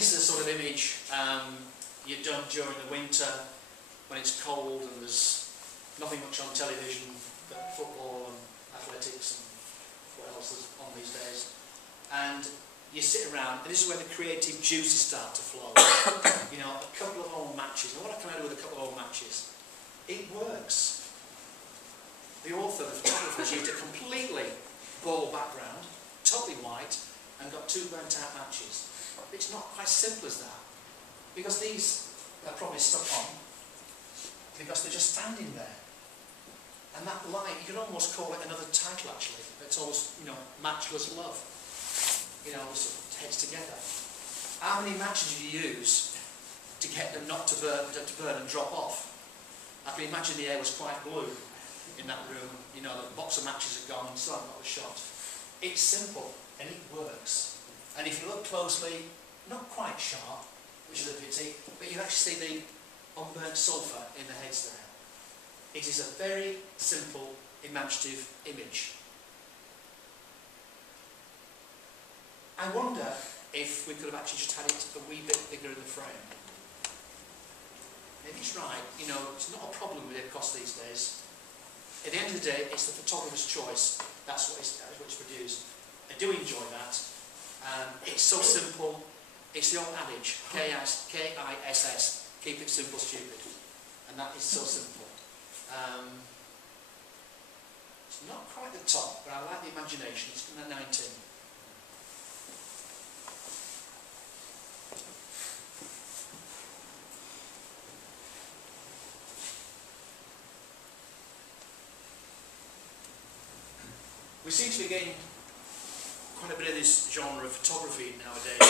this is a sort of image you've done during the winter when it's cold and there's nothing much on television but football and athletics and what else is on these days. And you sit around, and this is where the creative juices start to flow. You know, a couple of old matches. Now what can I do with a couple of old matches? It works. The author, the photographer, used a completely ball background, totally white, and got 2 burnt out matches. It's not quite simple as that. Because these are probably stuck on, because they're just standing there. And that light, you could almost call it another title actually. It's almost, you know, matchless love. You know, sort of heads together. How many matches do you use to get them not to burn and drop off? I can imagine the air was quite blue in that room. You know, the box of matches are gone and still haven't got the shot. It's simple and it works. And if you look closely, not quite sharp, which is a pity, but you actually see the unburnt sulphur in the heads there. It is a very simple, imaginative image. I wonder if we could have actually just had it a wee bit bigger in the frame. Maybe it's right, you know, it's not a problem with it across these days. At the end of the day, it's the photographer's choice. That's what it's produced. I do enjoy that. It's so simple. It's the old adage, K-I-S-S, keep it simple, stupid. And that is so simple. It's not quite the top, but I like the imagination. It's at 19. We seem to be getting quite a bit of this genre of photography nowadays.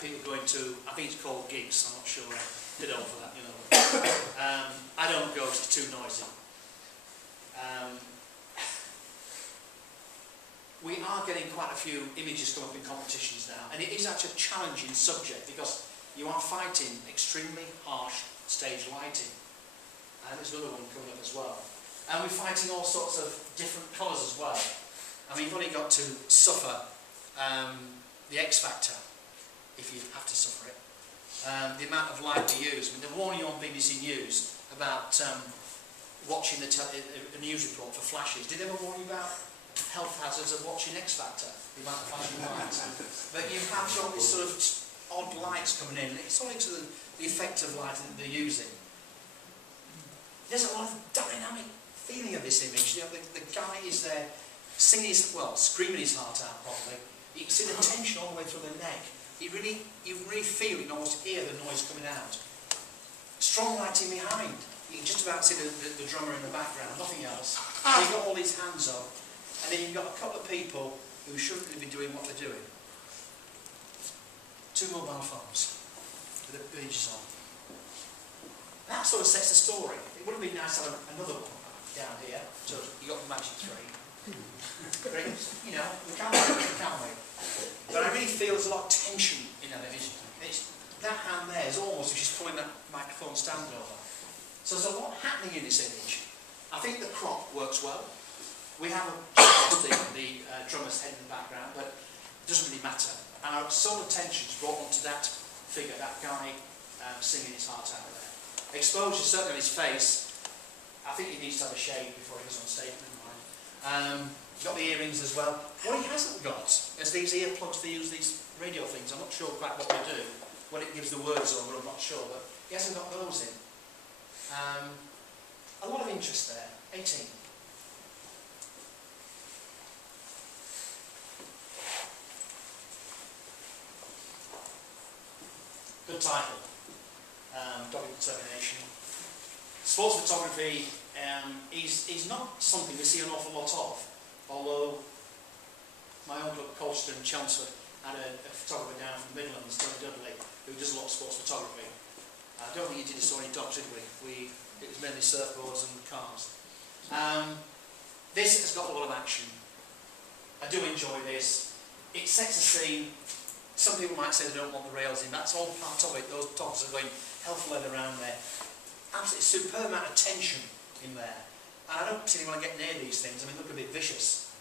People going to, I think it's called gigs, I'm not sure, a bit old for that, you know. I don't go, it's too noisy. We are getting quite a few images come up in competitions now, and it is actually a challenging subject because you are fighting extremely harsh stage lighting. And there's another one coming up as well. And we're fighting all sorts of different colours as well. I mean, you've only got to suffer the X factor, if you have to suffer it. The amount of light they use. I mean, they warn you on BBC News about watching a news report for flashes. Did they ever warn you about health hazards of watching X Factor? The amount of flashing lights. But you have got this sort of odd lights coming in. It's only to the effect of light that they're using. There's a lot of dynamic feeling of this image. You know, the guy is there singing his, well, screaming his heart out probably. You can see the tension all the way through the neck. You really feel, you can almost hear the noise coming out. Strong lighting behind. You can just about see the drummer in the background, nothing else. And you've got all these hands up, and then you've got a couple of people who shouldn't really be doing what they're doing. 2 mobile phones with the images on. That sort of sets the story. It would have been nice to have another one down here. So you got the magic 3. You know, we can't we? But I really feel there's a lot of tension in that image. That hand there is almost as she's pulling that microphone stand over. So there's a lot happening in this image. I think the crop works well. We have the drummer's head in the background, but it doesn't really matter. And our sole attention is brought onto that figure, that guy singing his heart out there. Exposure, certainly on his face. I think he needs to have a shave before he goes on stage. He's got the earrings as well. What he hasn't got is these earplugs. They use these radio things. I'm not sure quite what they do. When it gives the words over, I'm not sure, but he hasn't got those in. A lot of interest there. 18. Good title. Dogged determination. Sports photography is not something we see an awful lot of, although my uncle at Colchester and Chelmsford had a photographer down from the Midlands, Tony Dudley, who does a lot of sports photography. I don't think he did so many dogs, did we? It was mainly surfboards and cars. This has got a lot of action. I do enjoy this. It sets a scene. Some people might say they don't want the rails in. That's all part of it. Those dogs are going health leather around there. Absolutely superb amount of tension in there. And I don't particularly want to get near these things. I mean, look a bit vicious.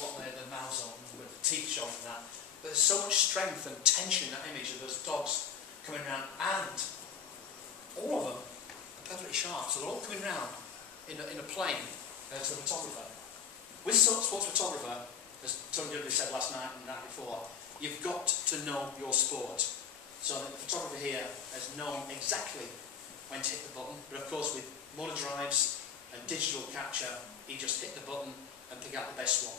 What their mouths on with the teeth showing that. But there's so much strength and tension in that image of those dogs coming around, and all of them are perfectly sharp, so they're all coming round in a plane to the photographer. With sports photographer, as Tony Dudley said last night and the night before, you've got to know your sport. So the photographer here has known exactly when to hit the button, but of course with motor drives and digital capture, he just hit the button and pick out the best one.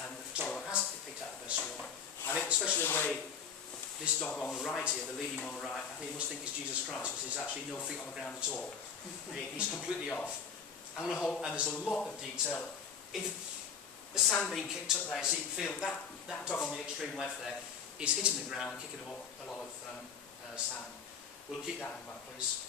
And the photographer has picked out the best one. I think especially the way this dog on the right here, the leading on the right, I think he must think it's Jesus Christ, because there's actually no feet on the ground at all. He's completely off. I'm going to hold, and there's a lot of detail. If the sand being kicked up there, so you can feel that dog on the extreme left there is hitting the ground, kicking up a lot of sand. We'll keep that in back, please.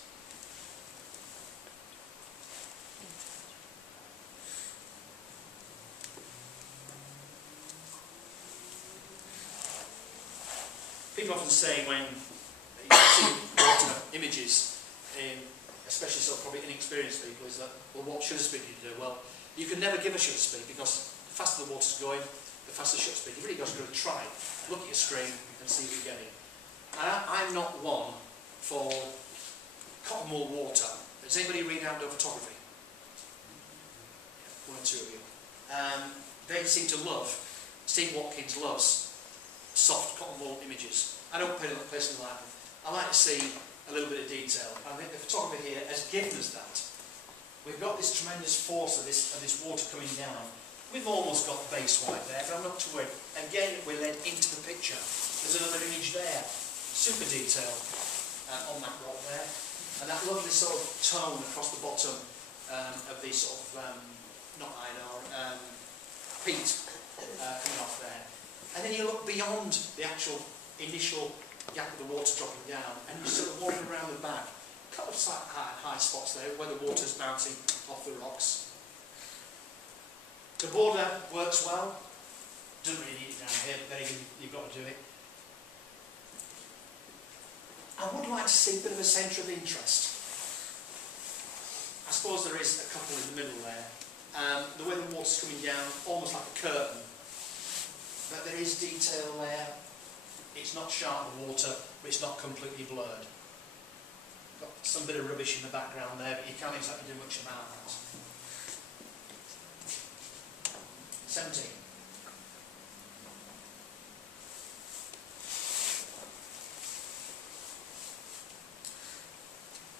People often say when you see water images, especially so probably inexperienced people, is that, well, what shutter speed do you do? Well, you can never give a shutter speed, because the faster the water's going, the faster the shutter speed. You've really got to go and try, look at your screen and see what you're getting. And I'm not one for cotton wool water. Does anybody read outdoor photography? One or two of you. They seem to love, Steve Watkins loves soft cotton wool images. I don't personally like them. I like to see a little bit of detail. I think the photographer here has given us that. We've got this tremendous force of this water coming down. We've almost got the base white there, but I'm not too worried. Again, we're led into the picture. There's another image there. Super detail on that rock there. And that lovely sort of tone across the bottom of the sort of, not iron ore, peat coming off there. And then you look beyond the actual initial gap of the water dropping down, and you're sort of walking around the back. A couple of high spots there where the water's bouncing off the rocks. The border works well. Doesn't really need it down here, but then you've got to do it. I would like to see a bit of a centre of interest. I suppose there is a couple in the middle there. The way the water's coming down, almost like a curtain. But there is detail there. It's not sharp water, but it's not completely blurred. Got some bit of rubbish in the background there, but you can't exactly do much about that. 17.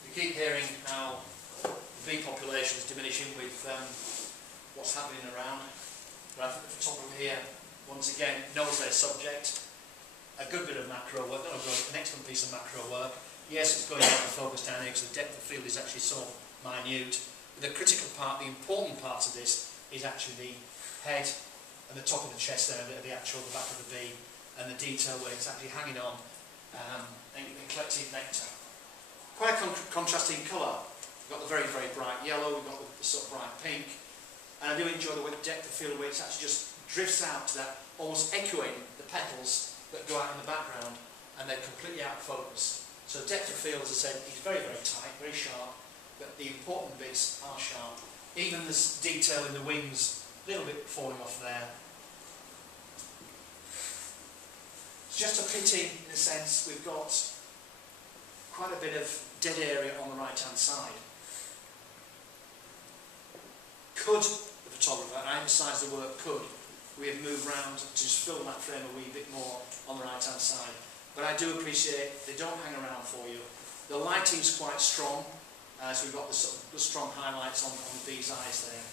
We keep hearing how the bee population is diminishing with what's happening around. But I think the photographer here, once again, knows their subject. A good bit of macro work, an excellent piece of macro work. Yes, it's going down the focus down here because the depth of field is actually so minute. But the critical part, the important part of this, is actually the head and the top of the chest there, the back of the bee, and the detail where it's actually hanging on and collecting nectar. Quite a contrasting colour. We've got the very, very bright yellow, we've got the sort of bright pink, and I do enjoy the depth of field where it actually just drifts out to that, almost echoing the petals that go out in the background, and they're completely out of focus. So depth of field, as I said, is very, very tight, very sharp, but the important bits are sharp. Even this detail in the wings, a little bit falling off there. It's just a pity, in a sense, we've got quite a bit of dead area on the right-hand side. Could the photographer, and I emphasise the word could, we have moved round to just fill that frame a wee bit more on the right hand side. But I do appreciate they don't hang around for you. The lighting's quite strong, so we've got the sort of the strong highlights on the bee's eyes there.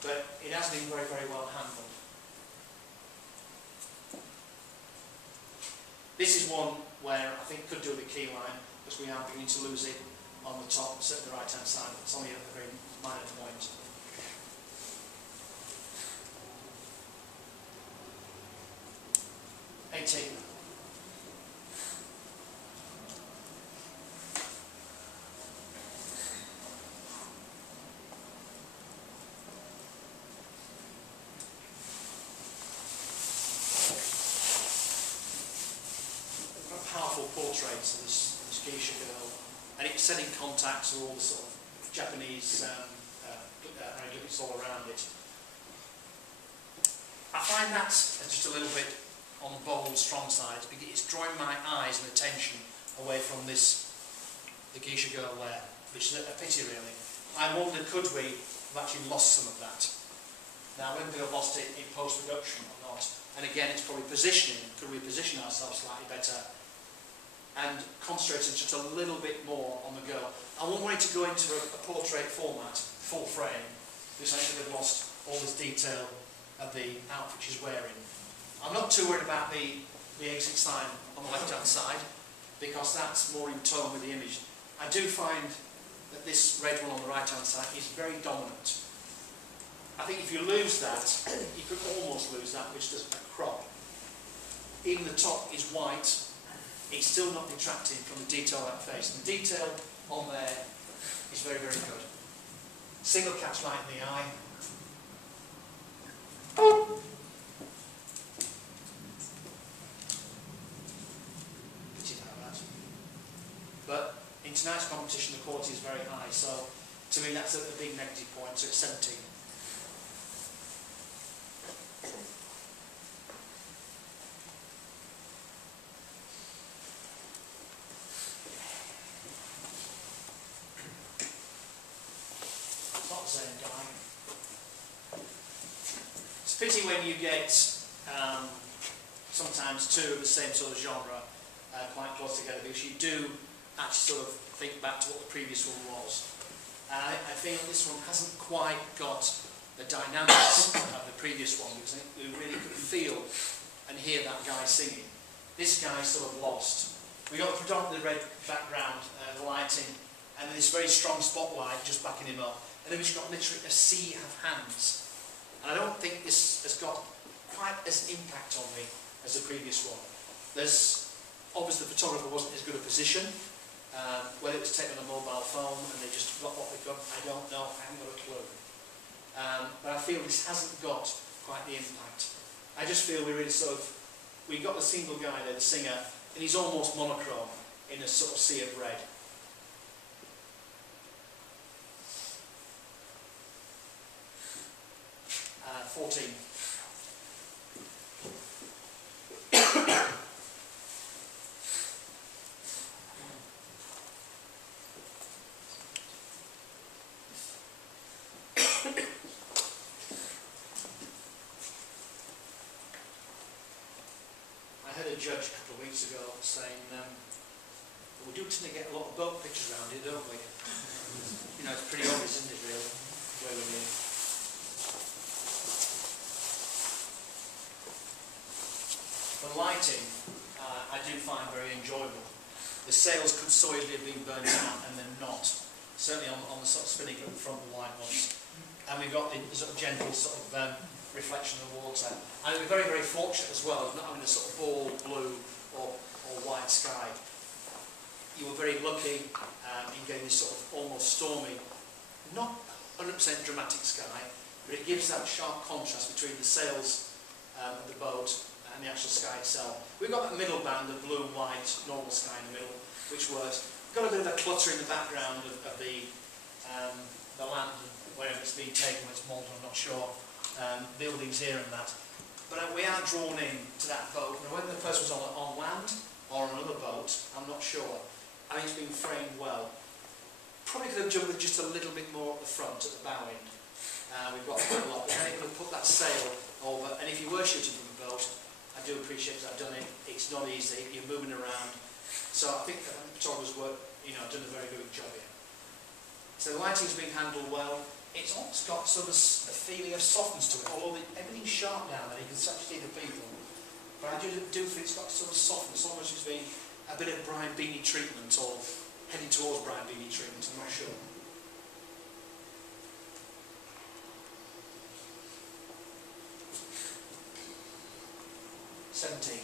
But it has been very, very well handled. This is one where I think could do with the key line, because we are beginning to lose it on the top, certainly the right hand side. It's only at a very minor point. 18. Powerful portraits of this geisha girl, and it's setting contacts with all the sort of Japanese hieroglyphics all around it. I find that just a little bit on the bold, strong sides, because it's drawing my eyes and attention away from this, the geisha girl there, which is a pity really. I wonder, could we have actually lost some of that? Now, whether we have lost it in post-production or not, and again, it's probably positioning. Could we position ourselves slightly better and concentrate just a little bit more on the girl? I won't want it to go into a portrait format, full frame, because I think they've lost all this detail of the outfit she's wearing. I'm not too worried about the exit sign on the left-hand side, because that's more in tone with the image. I do find that this red one on the right-hand side is very dominant. I think if you lose that, you could almost lose that, which does a crop. Even the top is white, it's still not detracting from the detail of that face. And the detail on there is very, very good. Single cat's right in the eye. But in tonight's competition, the quality is very high, so to me that's a big negative point, so it's 17. It's not the same guy. It's a pity when you get sometimes two of the same sort of genre quite close together, because you do actually sort of think back to what the previous one was. I feel this one hasn't quite got the dynamics of the previous one, because I think we really could feel and hear that guy singing. This guy's sort of lost. We got the predominantly red background, the lighting, and then this very strong spotlight just backing him up. And then we've got literally a sea of hands. And I don't think this has got quite as impact on me as the previous one. There's obviously the photographer wasn't as good a position. Whether it was taken on a mobile phone and they just got what they got, I don't know, I haven't got a clue. But I feel this hasn't got quite the impact. I just feel we really sort of, we got the single guy there, the singer, and he's almost monochrome in a sort of sea of red. Uh, 14. Judge a couple of weeks ago saying we do tend to get a lot of boat pictures around here, don't we? You know, it's pretty obvious, isn't it, really, where we're in. The lighting I do find very enjoyable. The sails could so easily have been burnt out and they're not. Certainly on the sort of spinning at the front, the white ones. And we've got the sort of gentle sort of reflection of the water. And we're very, very fortunate as well of not having a sort of bold blue or white sky. You were very lucky in getting this sort of almost stormy, not 100% dramatic sky, but it gives that sharp contrast between the sails of the boat and the actual sky itself. We've got that middle band of blue and white, normal sky in the middle, which works. We've got a bit of a clutter in the background of the land, wherever it's been taken, whether it's Malta, I'm not sure. Buildings here and that, but we are drawn in to that boat. Now, whether the person was on land or on another boat, I'm not sure. I think it's been framed well. Probably could have done with just a little bit more at the front, at the bow end. We've got quite a lot, but then it could have put that sail over. And if you were shooting from a boat, I do appreciate that I've done it. It's not easy. You're moving around, so I think the photographers were, done a very good job here. So the lighting's been handled well. It's almost got sort of a feeling of softness to it, although everything's sharp down there, you can actually see the people. But I do think it's got sort of softness, almost as being a bit of Brian Beanie treatment, or heading towards Brian Beanie treatment, I'm not sure. "17.